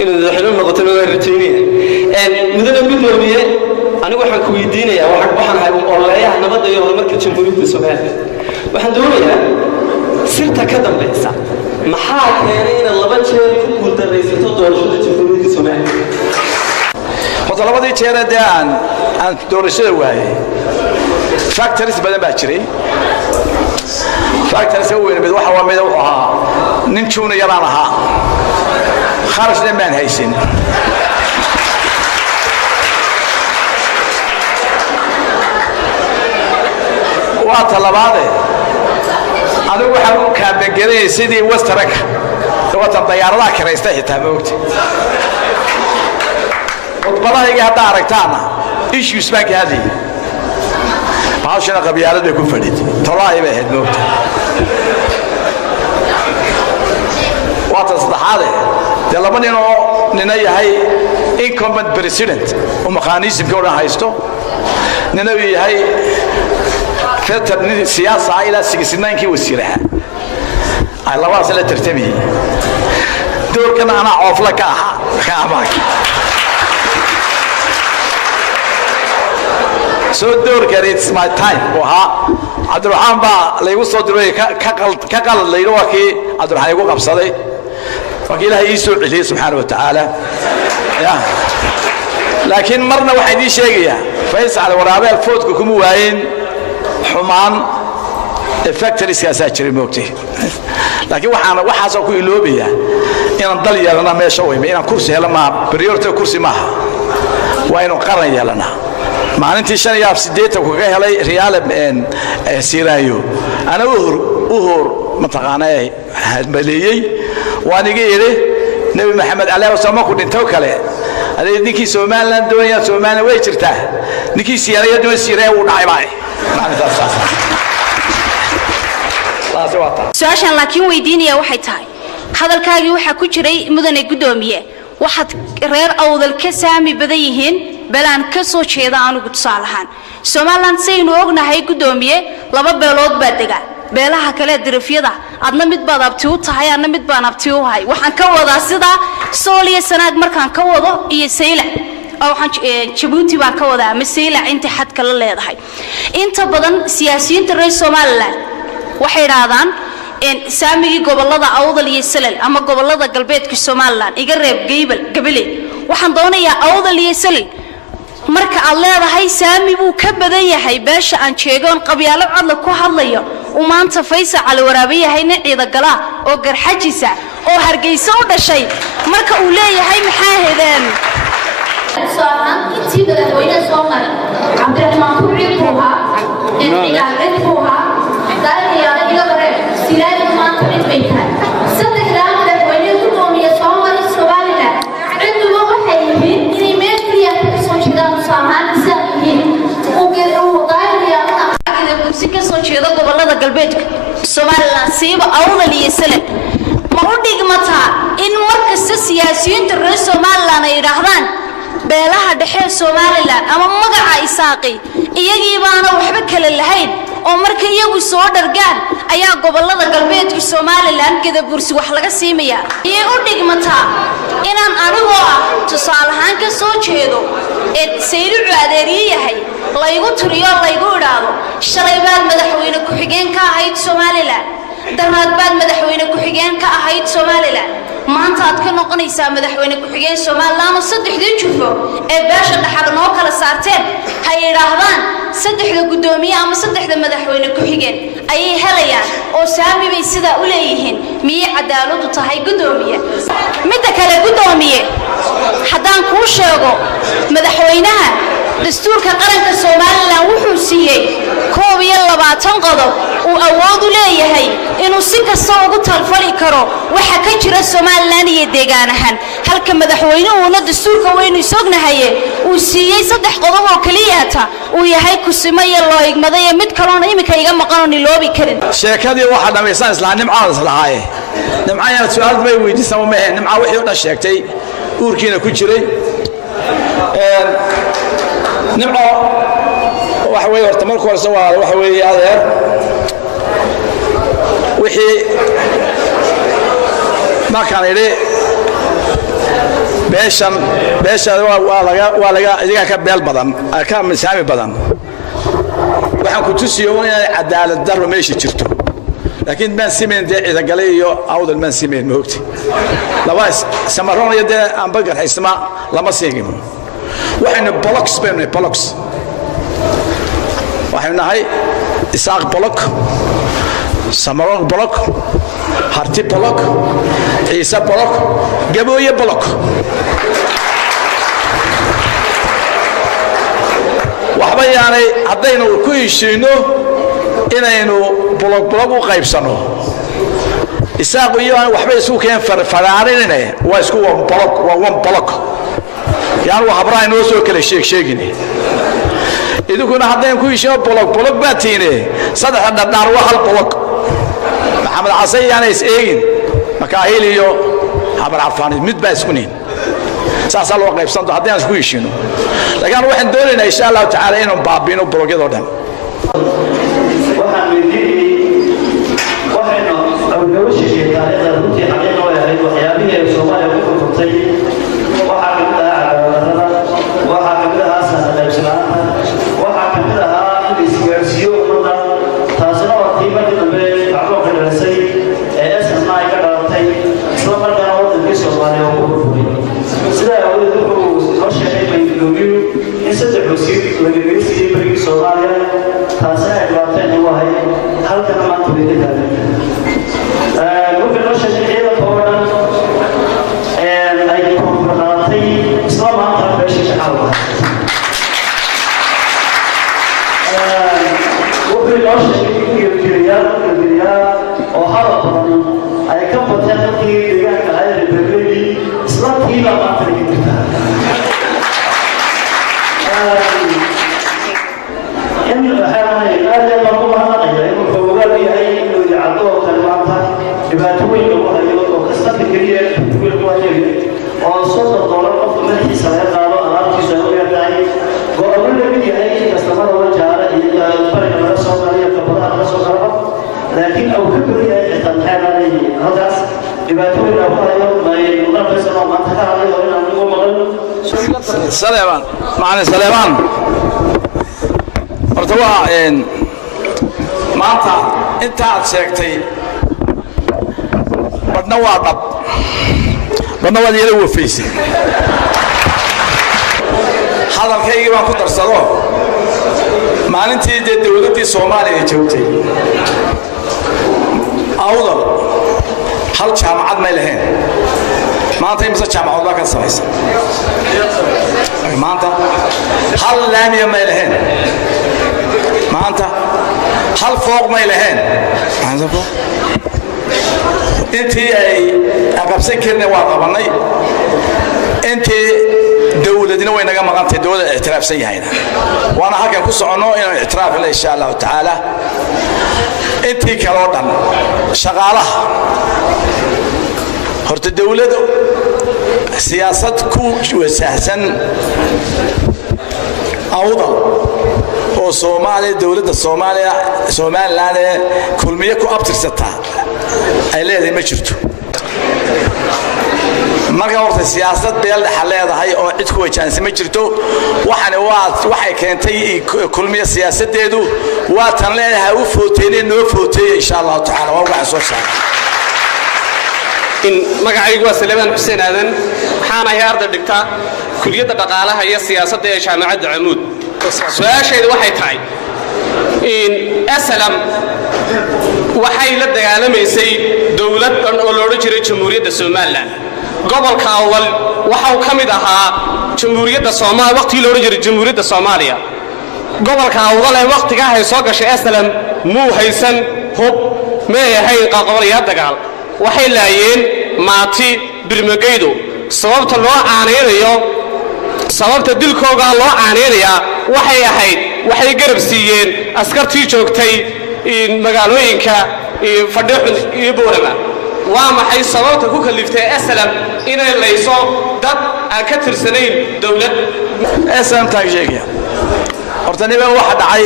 inuu madaxweyne noqoto loo rajaynaya mudane gudoomiye anigu waxaan ku weydiinayaa waxaan ahay ololayaha nabadda iyo horumarka jamhuuriyadda Soomaaliya waxaan doonayaa sirta ka dambaysa maxaa keenay in laba jeer ku guuldareysato doorashada jamhuuriyadda Soomaaliya horta labadii jeer ee aan doorashada waayay factors badan baa jiray factors weyn mid waxa waa mid wuxuu ahaa nin juuna yaraan ahaa kharashna maan haysan waa talabaade adigu waxaan u kaabegelay sidii wastaraka watan diyaaradaha kiraysta xitaa moogta wadbadayga hadda aragtaana issues baan ka hadlayay baashana qabyaalad bay ku fadhid tolaahi bay ahayd moogta waa tasaddexaade dee laba nin oo nina yahay incumbent president oo maqaaniisimka oo dhan haysto nina uu yahay فتر سياسة إلى 69 كي وسيرها على واصل ترتمي دور كنا أنا عوفلا كأباك so دور كان it's my time وها عبد الرحمن با ليوصل دروي كقل ليروه كي عبد الرحمن يقول قبصلي فقيلها يسوع عليه سبحانه وتعالى لكن مرنا واحد شيء فيسأل ورابع الفوت كم وين xumaan factory siyaasadeed jiray moogtay laakiin waxaas ku iloobiya inaan dal yeelana meesha weeyma inaan kursi helama priority kursi maaha waa inuu qaran yeelana maalintii 5 ku ka helay riyaal siiraayo ana uhur mataqaanay hadbaliyay waan iga yiri nabi maxamed alayhi wasallam ku dhinto kale aday ninkii Soomaaliland doonaya Soomaaliland way jirtaa ninkii siiraayo doon siiraayo uu dhacay baa su'aashan laakiin weydiinaya waxay tahay hadalkaagii waxa ku jiray mudane gudoomiye waxaad reer awdal ka saami badan yihiin balaan ka soo jeeda anigu tusaalahan Soomaaliland saynu ognahay gudoomiye laba beelood baa dega beelaha kale dirafyada adna mid baad abti u tahay adna mid baan abti u hay waxaan ka wadaa sida Soomaaliya sanaad markaan ka wado iyo Sayla waxaan Djibouti baan ka wadaa Sayla inta xad kala leedahay inta badan siyaasiyiinta reer Soomaaliland waxay raadaan in saamigi gobolada Awdal iyo Salal ama gobolada galbeedka Soomaaliland iga reeb gabale waxaan doonayaa Awdal iyo Salal marka aad leedahay saami buu ka badan yahay beesha aan jeegoon qabyaalad cad la ku hadlayo oo maanta Faysal Cali Waraabe yahay ciida gala oo garxajisa oo Hargeysa u dhashay marka uu leeyahay maxaa heedeen soalan intii madaxweyne Soomaali Cabdiraxmaan Kubriin buuha intigaaleed buuha daaliyaana iga bareer silaadi maanta cid bay tahay saddexdaa madaxweyne gudoomiye Soomaali Somaliland ciduba waxay yihiin inay meel kaliya ka soo jeedaan Soomaaliya oo daaliyaana aqida kursi ka soo jeeda gobolada galbeedka Somaliland siiba Awdal iyo Salal ma u dhigmataa in markasta siyaasiyiinta reer Somaliland ay yiraahdaan beelaha dhexe Somaliland ama magaca Isaaqi iyagii baana waxba kala lahayn oo marka iyagu soo dhargaan ayaa gobolada galbeedka Somaliland gadabursi wax laga siimayaa iyo u dhigmataa inaan anigoo tusaalahaan ka soo jeedo ee sayru adeeriye yahay laygu turiyo laygu iraado shalay baad madaxweyne ku xigeen ka ahayd Somaliland daraad baad madaxweyne ku xigeen ka ahayd Somaliland maanta aad ka noqonaysaa madaxweyne ku xigeen Soomaaliland oo saddexdii jufo ee beesha dhaxal noo kala saarteen hay yiraahdaan saddexda gudoomiye ama saddexda madaxweyne ku xigeen ay helayaan oo saami bay sida u leeyihiin miye cadaaladu tahay gudoomiye mid kale gudoomiye haddaan ku sheego madaxweynaha dastuurka qaranka Soomaaliland wuxuu siiyay 22 qodob oo awood u leeyahay inuu si kasta ugu talfali karo waxa ka jira Soomaaliland iyo deegaanahan halka madaxweynuhu dastuurka weynu isognahay uu siiyay 3 qodob oo kaliya uu yahay kusimo iyo loo igmaday mid kaloona imika iga maqan oo loobi karin sheekadii waxa dhamaysan isla nimcada islaahay nimcada su'aal bay weydiisan ma ahayn nimca wixii oo dhan sheegtay uurkiina ku jiray nimco waxa weey horta markii hore soo waxa weey adeer wixii ma kan ire beeshan waa laga idiga ka beel badan ka misaami badan waxaan ku tusiyo inay cadaalad darro meesha jirto laakiin baan simeyn dee ciidagale iyo awdal baan simeyn moogti laba samaroon iyo dee aan bagar haysma lama seegimo waxayna blocks bayna blocks waxayna nahay isaaq block samaroon block harti block ciise block gabooye block waxba yaanay haddaynu ku heshiino inaynu block u qaybsano isaaq iyo waxba isku keen faraarinayna waa isku one block yaan wax habraa inoo soo kala sheegini idukuna haddaynu ku heshiino block baatiine saddex dhadhaar waa hal block maxamed xasan yaana is eegin makaahil iyo habar cafaan mid baa isku niin saasaa loo qaybsanto haddaynu isku heshiino laakiin waxaan doonaynaa insha Allah taala inuu baabino blogyada dhan سليمان معنا سليمان ارتوى ما انت شيكتي بدنا واقب بدنا ودي لو فيسي هذا الكي ما كنت ارسلوه ما انت دولتي Soomaaliya joogtay awdal hal jaamacad ma lahayn maanta imisa jaamacad baa ka samaysan maanta hal laamiya ma lahayn maanta hal fooq ma lahayn intii ay aqabsan karnay waa qabanay intii dawladina way naga maqantay dawladda ictiraafsan yahayna waana halkan ku socono inaan ictiraaf la insha Allah taala intii kale oo dhan shaqaalaha horta dawladdu siyaasad ku wasahsan awdal oo Soomaaliya dawladda Soomaaliland kulmiye ku abtirsata ay leedahay ma jirto marka horta siyaasad beel xaleedahay oo cid ku wajahansi ma jirto waxay keentay kulmiye siyaasadeedu waa tan leedahay u footeeyay noo footeeyay insha Allah taala waa wax soo saaray in magacaygu waa Salmaan Xuseen Aadan waxaan ahay arday dhigta kulliyadda dhaqaalaha iyo siyaasadda ee jaamacadda Amuud su'aashaydu waxay tahay in aslam waxay la dagaalamaysay dawlad oo loo jiray Jamhuuriyadda Soomaaliland gobolka awal waxa uu kamid ahaa Jamhuuriyadda Soomaaliya waqtii loo jiray Jamhuuriyadda Soomaaliya gobolka awal ee waqtiga ay soo gashay aslam muu haysan hub ma yahay qaqolayad dagaal waxay laayeen maati birmageydo sababta loo aaneeyo sababta dilkooga loo aaneeyaa waxay ahayd waxay garab siiyeen askartii joogtay in magaalooyinka fadhixun iyo boorama waa maxay sababta ku kaliftay aslam inay layso dad aan ka tirsanayn dawlad aslam taageeriya horta niba waxa dhacay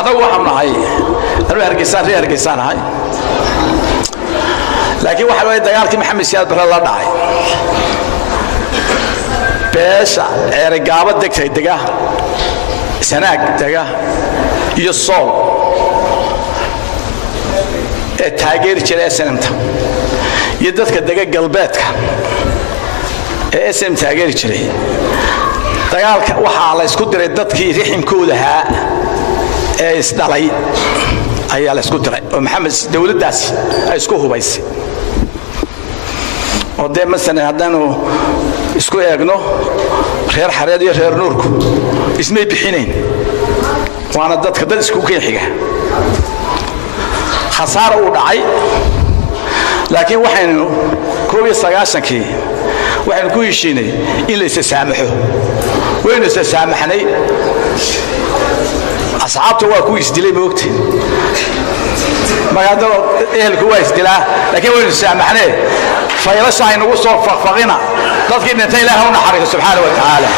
adagu waxaan nahay hargeysan ahay laakiin waxa way dagaalkii Maxamed Siyaad Barre la dhacay beesha ceerigaabo degtay dega sanaag dega iyo sool ee taageeri jiray SNMta iyo dadka dega galbeedka ee SM taageeri jiray dagaalka waxaa la isku diray dadkii riximkooda ahaa ee isdhalay ayaa la isku diray oo maxamed dawladdaasi ay isku hubaysay oo dee masalan haddaanu isku eegno reer xareed iyo reer nuurku ismay bixinayn waana dadka dad isku xiga khasaaro uu dhacay laakiin waxaynu 19 waxaynu ku heshiinay in la isaamaxo waynu isaamaxnay asxaabtu waa ku isdilay moogtay magaalada ehelku waa isdilaa laakiin waynu isaamaxnay faylasha aynu soo faqfaqina dadkii dhintay Ilaahay u naxariisto subhanahu wa ta'ala